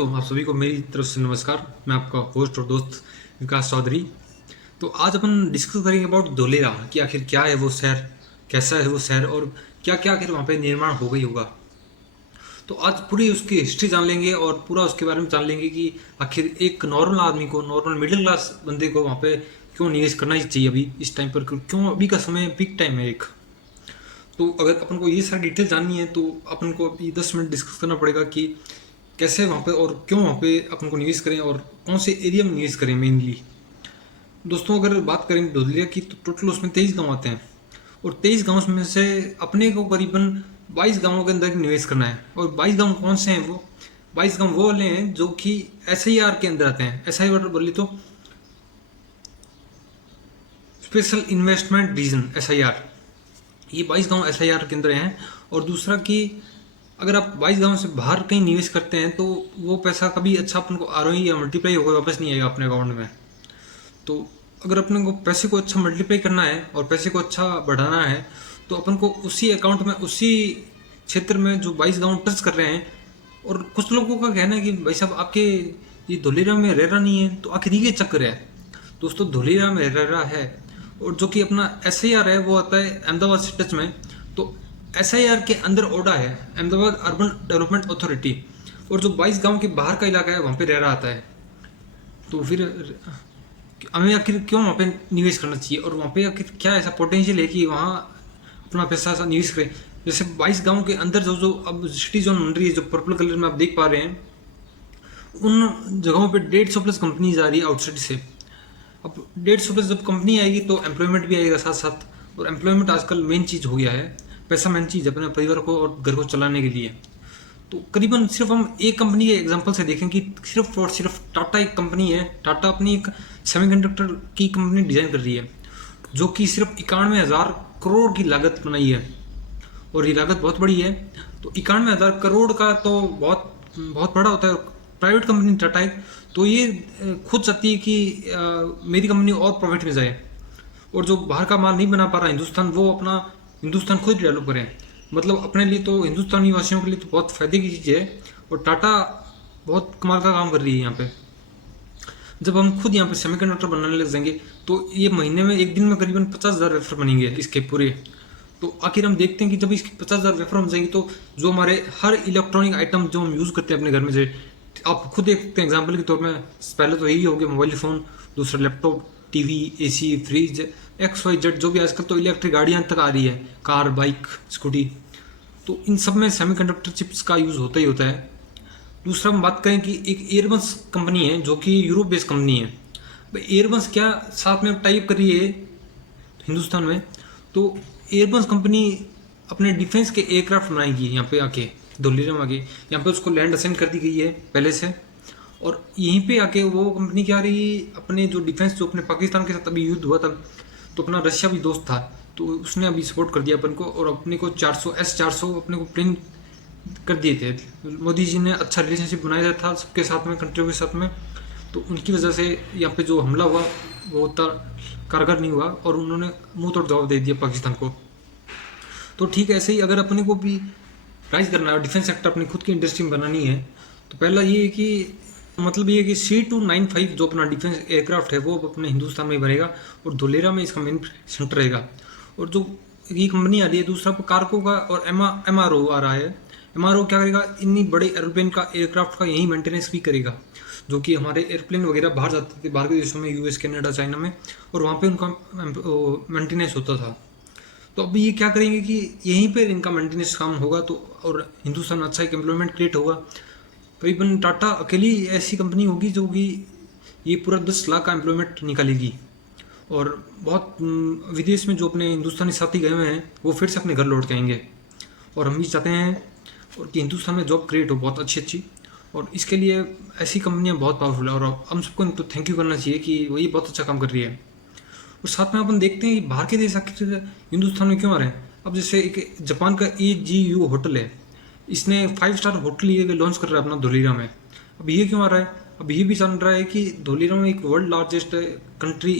दोस्तों, आप सभी को मेरी तरफ से नमस्कार। मैं आपका होस्ट और दोस्त विकास चौधरी। तो आज अपन डिस्कस करेंगे अबाउट धोलेरा कि आखिर क्या है वो शहर, कैसा है वो शहर और क्या क्या आखिर वहाँ पे निर्माण हो गई होगा। तो आज पूरी उसकी हिस्ट्री जान लेंगे और पूरा उसके बारे में जान लेंगे कि आखिर एक नॉर्मल आदमी को, नॉर्मल मिडिल क्लास बंदे को वहाँ पे क्यों निवेश करना ही चाहिए अभी इस टाइम पर, क्यों अभी का समय पीक टाइम है एक। तो अगर अपन को ये सारी डिटेल जाननी है तो अपन को अभी 10 मिनट डिस्कस करना पड़ेगा कि कैसे वहाँ पे और क्यों वहाँ पे अपन को निवेश करें और कौन से एरिया में निवेश करें मेनली। दोस्तों, अगर बात करें धुलिया की तो टोटल उसमें 23 गाँव आते हैं और 23 गाँव में से अपने को करीबन 22 गाँवों के अंदर निवेश करना है। और 22 गाँव कौन से हैं? वो 22 गाँव वो वाले हैं जो कि SIR के अंदर आते हैं। SIR बोले तो स्पेशल इन्वेस्टमेंट रीजन, SIR। ये 22 गाँव SIR के अंदर हैं। और दूसरा कि अगर आप 22 गाँव से बाहर कहीं निवेश करते हैं तो वो पैसा कभी अच्छा अपन को ROI या मल्टीप्लाई होकर वापस नहीं आएगा अपने अकाउंट में। तो अगर अपने को पैसे को अच्छा मल्टीप्लाई करना है और पैसे को अच्छा बढ़ाना है तो अपन को उसी अकाउंट में, उसी क्षेत्र में जो 22 गाँव टच कर रहे हैं। और कुछ लोगों का कहना है कि भाई साहब आपके ये धुलेरा में रह रहा नहीं है, तो आखिर ये चक्कर है। दोस्तों, धुलेरा में रह रहा है और जो कि अपना SIR है वो आता है अहमदाबाद से टच में। तो SIR के अंदर ओडा है, अहमदाबाद अर्बन डेवलपमेंट अथॉरिटी। और जो 22 गांव के बाहर का इलाका है वहाँ पे रह रहा आता है। तो फिर हमें आखिर क्यों वहाँ पे निवेश करना चाहिए और वहाँ पे आखिर क्या ऐसा पोटेंशियल है कि वहाँ अपना पैसा ऐसा निवेश करें। जैसे 22 गाँव के अंदर जो जो अब सिटी जोन बन रही है, जो पर्पल कलर में आप देख पा रहे हैं, उन जगहों पे 150 प्लस कंपनीज आ रही है आउटसाइड से। अब 150 प्लस जब कंपनी आएगी तो एम्प्लॉयमेंट भी आएगा साथ साथ। और एम्प्लॉयमेंट आजकल मेन चीज़ हो गया है, पैसा मेन चीज़ है अपने परिवार को और घर को चलाने के लिए। तो करीबन सिर्फ हम एक कंपनी के एग्जांपल से देखें कि सिर्फ और सिर्फ टाटा एक कंपनी है। टाटा अपनी एक सेमीकंडक्टर की कंपनी डिज़ाइन कर रही है जो कि सिर्फ 91,000 करोड़ की लागत बनाई है। और ये लागत बहुत बड़ी है। तो 91,000 करोड़ का तो बहुत बहुत बड़ा होता है। प्राइवेट कंपनी टाटा एक, तो ये खुद चाहती है कि मेरी कंपनी और प्रॉफिट में जाए। और जो बाहर का माल नहीं बना पा रहा हिंदुस्तान, वो अपना हिंदुस्तान खुद डेवलप करें। मतलब अपने लिए तो, हिंदुस्तानी वासियों के लिए तो बहुत फायदे की चीज़ है। और टाटा बहुत कमाल का काम कर रही है यहाँ पे। जब हम खुद यहाँ पे सेमीकंडक्टर बनाने लग जाएंगे तो ये महीने में, एक दिन में करीबन 50,000 वेफर बनेंगे इसके पूरे। तो आखिर हम देखते हैं कि जब इसकी 50,000 वेफर बन जाएंगी तो जो हमारे हर इलेक्ट्रॉनिक आइटम जो हम यूज़ करते हैं अपने घर में, से आप खुद देख सकते हैं एग्जाम्पल के तौर में, पहले तो यही हो गया मोबाइल फ़ोन, दूसरा laptop, TV, AC, fridge, XYZ, जो भी आजकल तो इलेक्ट्रिक गाड़ियाँ तक आ रही है, कार, बाइक, स्कूटी। तो इन सब में सेमीकंडक्टर चिप्स का यूज़ होता ही होता है। दूसरा हम बात करें कि एक एयरबस कंपनी है जो कि यूरोप बेस्ड कंपनी है। भाई एयरबस क्या साथ में टाइप कर रही है हिंदुस्तान में। तो एयरबस कंपनी अपने डिफेंस के एयरक्राफ्ट बनाएगी यहाँ पे आके, धुलेरा में आके। यहाँ पे उसको लैंड असाइन कर दी गई है पहले से। और यहीं पे आके वो कंपनी क्या रही, अपने जो डिफेंस, जो अपने पाकिस्तान के साथ अभी युद्ध हुआ था तो अपना रशिया भी दोस्त था, तो उसने अभी सपोर्ट कर दिया अपन को। और अपने को 400 अपने को प्लेन कर दिए थे। मोदी जी ने अच्छा रिलेशनशिप बनाया था सबके साथ में, कंट्रियों के साथ में। तो उनकी वजह से यहाँ पे जो हमला हुआ वो उतना कारगर नहीं हुआ और उन्होंने मुंह तोड़ जवाब दे दिया पाकिस्तान को। तो ठीक ऐसे ही अगर अपने को भी राइज करना है, डिफेंस सेक्टर अपनी खुद की इंडस्ट्री में बनानी है, तो पहला ये है कि मतलब ये है कि C295 जो अपना डिफेंस एयरक्राफ्ट है वो अपने हिंदुस्तान में ही बनेगा और धुलेरा में इसका मेन सेंटर रहेगा। और जो ये कंपनी आ रही है, दूसरा कार्गो का और MRO आ रहा है। MRO क्या करेगा, इतनी बड़े एरोप्लेन का, एयरक्राफ्ट का यही मेंटेनेंस भी करेगा। जो कि हमारे एयरप्लेन वगैरह बाहर जाते थे, बाहर के देशों में, US, कनाडा, चाइना में, और वहाँ पे उनका मेंटेनेंस होता था। तो अभी ये क्या करेंगे कि यहीं पर इनका मेंटेनेंस काम होगा तो, और हिंदुस्तान में अच्छा एक एम्प्लॉयमेंट क्रिएट होगा। करीबन टाटा अकेली ऐसी कंपनी होगी जो कि ये पूरा 10 लाख का एम्प्लॉयमेंट निकालेगी। और बहुत विदेश में जो अपने हिंदुस्तानी साथी गए हुए हैं वो फिर से अपने घर लौट के आएंगे। और हम भी चाहते हैं और कि हिंदुस्तान में जॉब क्रिएट हो बहुत अच्छी अच्छी। और इसके लिए ऐसी कंपनियां बहुत पावरफुल है और हम सबको इनको थैंक यू करना चाहिए कि वही बहुत अच्छा काम कर रही है। और साथ में अपन देखते हैं कि बाहर के देश आखिर हिंदुस्तान में क्यों आ रहे हैं। अब जैसे एक जापान का EGU होटल है, इसने 5 स्टार होटल ये लॉन्च कर रहा है अपना धुलेरा में। अब ये क्यों आ रहा है, अब ये भी जान रहा है कि धुलेरा में एक वर्ल्ड लार्जेस्ट कंट्री,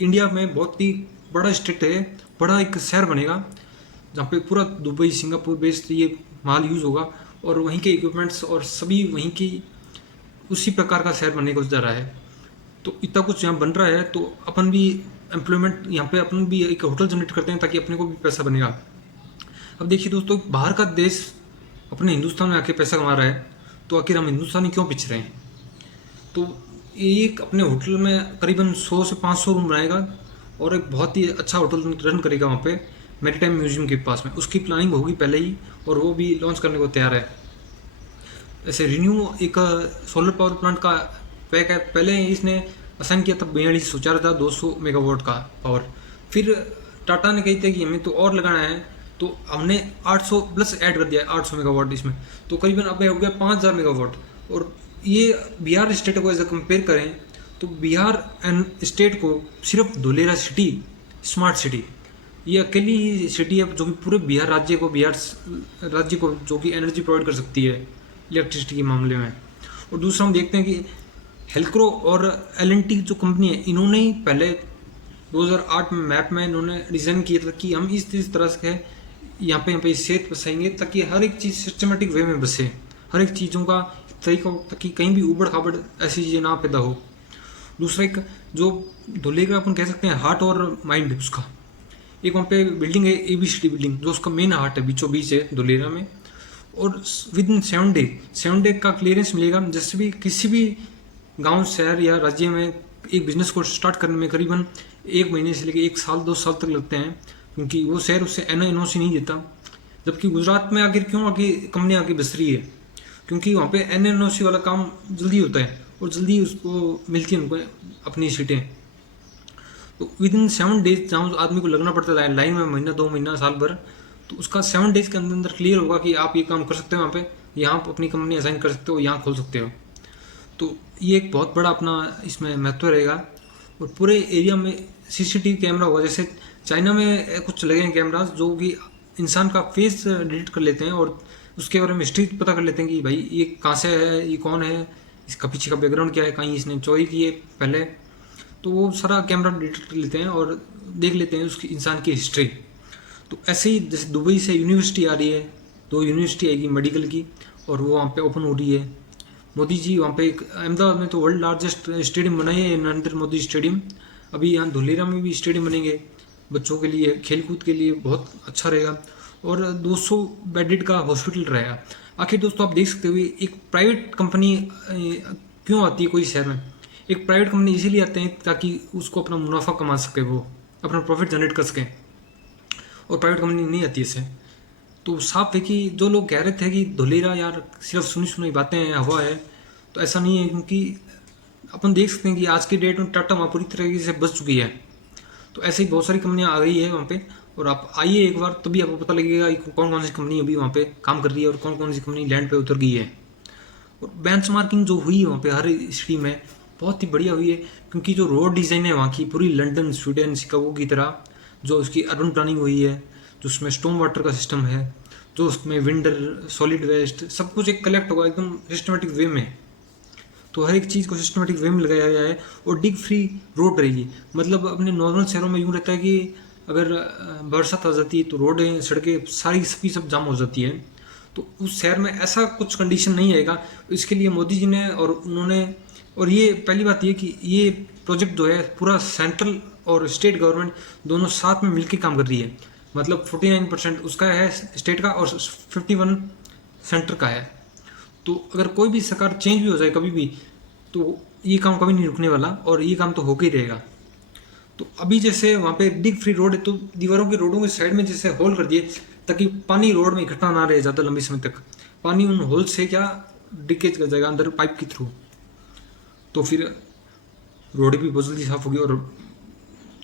इंडिया में बहुत ही बड़ा स्टेट है, बड़ा एक शहर बनेगा जहाँ पे पूरा दुबई, सिंगापुर बेस्ड ये माल यूज़ होगा। और वहीं के इक्विपमेंट्स और सभी वहीं की उसी प्रकार का शहर बनने को जा रहा है। तो इतना कुछ यहाँ बन रहा है, तो अपन भी एम्प्लॉयमेंट यहाँ पे अपन भी एक होटल जनरेट करते हैं ताकि अपने को भी पैसा बनेगा। अब देखिए दोस्तों, बाहर का देश अपने हिंदुस्तान में आके पैसा कमा रहा है, तो आखिर हम हिंदुस्तानी क्यों पिछ रहे हैं। तो एक अपने होटल में करीबन 100 से 500 रूम बनाएगा और एक बहुत ही अच्छा होटल रन करेगा वहाँ पे मैरीटाइम म्यूजियम के पास में। उसकी प्लानिंग होगी पहले ही और वो भी लॉन्च करने को तैयार है। ऐसे रिन्यू एक सोलर पावर प्लांट का पैक है, पहले इसने असाइन किया था 42,200 मेगावाट का पावर। फिर टाटा ने कही थी कि हमें तो और लगाना है, तो हमने 800 प्लस ऐड कर दिया 800 मेगावाट इसमें, तो करीबन अब हो गया 5,000 मेगावाट। और ये बिहार स्टेट को ऐसे कंपेयर करें तो बिहार एंड स्टेट को सिर्फ धुलेरा सिटी स्मार्ट सिटी, ये अकेली ही सिटी है जो कि पूरे बिहार राज्य को जो कि एनर्जी प्रोवाइड कर सकती है इलेक्ट्रिसिटी के मामले में। और दूसरा हम देखते हैं कि हेल्क्रो और एल&टी जो कंपनी है, इन्होंने ही पहले 2008 में मैप में इन्होंने डिज़ाइन किया था कि हम इस तरह से यहाँ पे सेहत बसाएंगे ताकि हर एक चीज़ सिस्टमेटिक वे में बसे, हर एक चीज़ों का तरीका ताकि कहीं भी उबड़ खाबड़ ऐसी चीज़ें ना पैदा हो। दूसरा एक जो धुलेरा अपन कह सकते हैं हार्ट और माइंड उसका, एक वहाँ पे बिल्डिंग है ABCD बिल्डिंग, जो उसका मेन हार्ट है, बीचों बीच है धुलेरा में। और विद इन 7 डे का क्लियरेंस मिलेगा। जैसे भी किसी भी गांव शहर या राज्य में एक बिजनेस को स्टार्ट करने में करीबन 1 महीने से लेकर 1 साल 2 साल तक लगते हैं, क्योंकि वो शहर उससे NOC नहीं देता। जबकि गुजरात में आखिर क्यों आगे कंपनियाँ आगे बस रही है, क्योंकि वहाँ पे NOC वाला काम जल्दी होता है और जल्दी उसको मिलती है उनको अपनी सीटें। तो विद इन 7 डेज जहाँ आदमी को लगना पड़ता है लाइन में, महीना 2 महीना साल भर, तो उसका 7 डेज के अंदर क्लियर होगा कि आप ये काम कर सकते हो, वहाँ पे यहाँ आप अपनी कंपनी असाइन कर सकते हो, यहाँ खोल सकते हो। तो ये एक बहुत बड़ा अपना इसमें महत्व रहेगा। और पूरे एरिया में CCTV कैमरा होगा। जैसे चाइना में कुछ लगे हैं कैमराज जो कि इंसान का फेस डिटेक्ट कर लेते हैं और उसके बारे में हिस्ट्री पता कर लेते हैं कि भाई ये कहाँ से है, ये कौन है, इसका पीछे का बैकग्राउंड क्या है, कहीं इसने चोरी की है पहले, तो वो सारा कैमरा डिटेक्ट कर लेते हैं और देख लेते हैं उसकी इंसान की हिस्ट्री। तो ऐसे ही जैसे दुबई से यूनिवर्सिटी आ रही है, 2 यूनिवर्सिटी आएगी मेडिकल की और वो वहाँ पे ओपन हो रही है। मोदी जी वहाँ पे एक अहमदाबाद में तो वर्ल्ड लार्जेस्ट स्टेडियम बनाए है नरेंद्र मोदी स्टेडियम। अभी यहाँ धुलेरा में भी स्टेडियम बनेंगे बच्चों के लिए, खेलकूद के लिए बहुत अच्छा रहेगा। और 200 बेडेड का हॉस्पिटल रहेगा। आखिर दोस्तों आप देख सकते हो एक प्राइवेट कंपनी क्यों आती है कोई शहर में। एक प्राइवेट कंपनी इसीलिए आते हैं ताकि उसको अपना मुनाफा कमा सके, वो अपना प्रॉफिट जनरेट कर सकें, और प्राइवेट कंपनी नहीं आती इससे। तो साफ है कि जो लोग कह रहे थे कि धुलेरा यार सिर्फ सुनी सुनी बातें हैं, हवा है, तो ऐसा नहीं है। क्योंकि अपन देख सकते हैं कि आज की डेट में टाटा वहाँ पूरी तरीके से बच चुकी है। तो ऐसे ही बहुत सारी कंपनियाँ आ गई है वहाँ पे, और आप आइए एक बार तभी आपको पता लगेगा कि कौन कौन सी कंपनी अभी वहाँ पे काम कर रही है और कौन कौन सी कंपनी लैंड पे उतर गई है। और बेंचमार्किंग जो हुई है वहाँ पे हर सिटी में बहुत ही बढ़िया हुई है, क्योंकि जो रोड डिज़ाइन है वहाँ की पूरी लंदन, स्वीडन, शिकागो की तरह जो उसकी अर्बन प्लानिंग हुई है, जो उसमें स्टॉर्म वाटर का सिस्टम है, जो उसमें विंडर, सॉलिड वेस्ट सब कुछ एक कलेक्ट होगा एकदम सिस्टमेटिक वे में। तो हर एक चीज़ को सिस्टमेटिक वे में लगाया गया है। और डिग फ्री रोड रहेगी। मतलब अपने नॉर्मल शहरों में यूँ रहता है कि अगर बरसात आ जाती है तो रोडें, सड़कें सारी सब जाम हो जाती है। तो उस शहर में ऐसा कुछ कंडीशन नहीं आएगा। इसके लिए मोदी जी ने और ये पहली बात ये कि ये प्रोजेक्ट जो है पूरा सेंट्रल और स्टेट गवर्नमेंट दोनों साथ में मिलकर काम कर रही है। मतलब 49% उसका है स्टेट का और 51 सेंटर का है। तो अगर कोई भी सरकार चेंज भी हो जाए कभी भी, तो ये काम कभी नहीं रुकने वाला और ये काम तो होके ही रहेगा। तो अभी जैसे वहाँ पे डिग फ्री रोड है, तो दीवारों के रोडों के साइड में जैसे होल कर दिए ताकि पानी रोड में इकट्ठा ना रहे ज़्यादा लंबे समय तक। पानी उन होल से क्या लीकेज कर जाएगा अंदर पाइप के थ्रू, तो फिर रोड भी बहुत जल्दी साफ होगी। और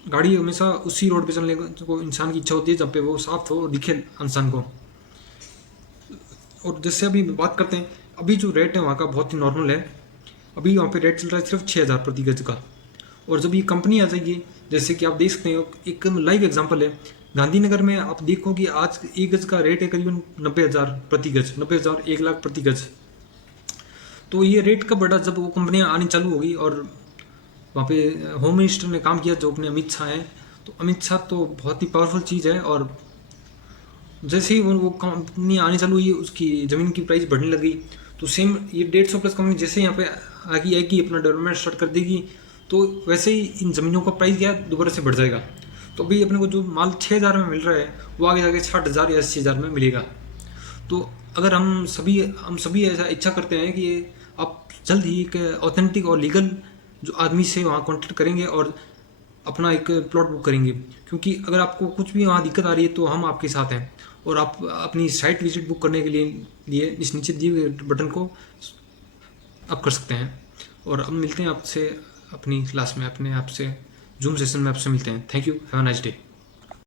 गाड़ी हमेशा उसी रोड पे चलने को इंसान की इच्छा होती है जब पे वो साफ हो और दिखे इंसान को। और जैसे अभी बात करते हैं, अभी जो रेट है वहाँ का बहुत ही नॉर्मल है। अभी वहाँ पे रेट चल रहा है सिर्फ 6,000 प्रति गज का। और जब ये कंपनी आ जाएगी, जैसे कि आप देख सकते हैं, एक लाइव एग्जांपल है गांधीनगर में, आप देखो कि आज 1 गज का रेट है करीबन 90,000 प्रति गज, 90,000 1 लाख प्रति गज। तो ये रेट कब बढ़ा, जब वो कंपनियाँ आनी चालू होगी। और वहाँ पे होम मिनिस्टर ने काम किया जो अपने अमित शाह हैं। तो अमित शाह तो बहुत ही पावरफुल चीज़ है। और जैसे ही वो कंपनी आने चालू हुई, उसकी ज़मीन की प्राइस बढ़ने लगी, तो सेम ये 150 प्लस कंपनी जैसे यहाँ पे आगे आएगी, अपना डेवलपमेंट स्टार्ट कर देगी, तो वैसे ही इन ज़मीनों का प्राइस क्या दोबारा से बढ़ जाएगा। तो अभी अपने को जो माल 6,000 में मिल रहा है वो आगे जाके 60,000 या 80,000 में मिलेगा। तो अगर हम सभी ऐसा इच्छा करते हैं कि आप जल्द ही एक ऑथेंटिक और लीगल जो आदमी से वहाँ कॉन्टेक्ट करेंगे और अपना एक प्लॉट बुक करेंगे, क्योंकि अगर आपको कुछ भी वहाँ दिक्कत आ रही है तो हम आपके साथ हैं। और आप अपनी साइट विजिट बुक करने के लिए इस नीचे दिए हुए बटन को आप कर सकते हैं। और अब मिलते हैं आपसे अपनी क्लास में, अपने आपसे जूम सेशन में आपसे मिलते हैं। Thank you, have a nice day.